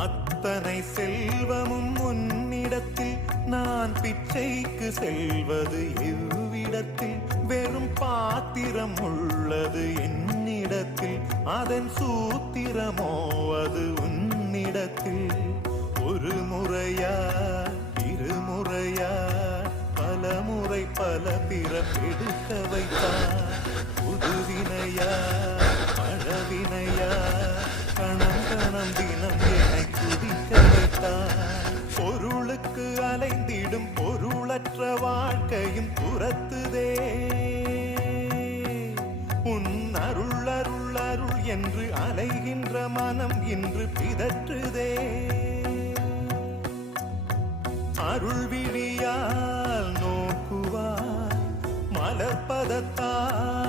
அத்தனை செல்வமும் உன்னிடத்தில் நான் பிச்சைக்கு செல்வது எவ்விடத்தில் வெறும் பாத்திரம் உள்ளது என்னிடத்தில் அதன் சூத்திரமோ அது உன்னிடத்தில் ஒரு முறையா இருமுறையா பல முறை பல பிறப்பெடுக்க வைத்தார் புதுவினையா பழவினையா கணம் கணம் தினம் என்னை குதிக்க வைத்தார் பொருளுக்கு அலைந்திடும் பொருளற்ற வாழ்க்கையும் துரத்துதே உன் அருள் அருள் அருள் என்று அலைகின்ற மனம் இன்று பிதற்றுதே அருள் விழியால் நோக்குவார் மலர்பதத்தால்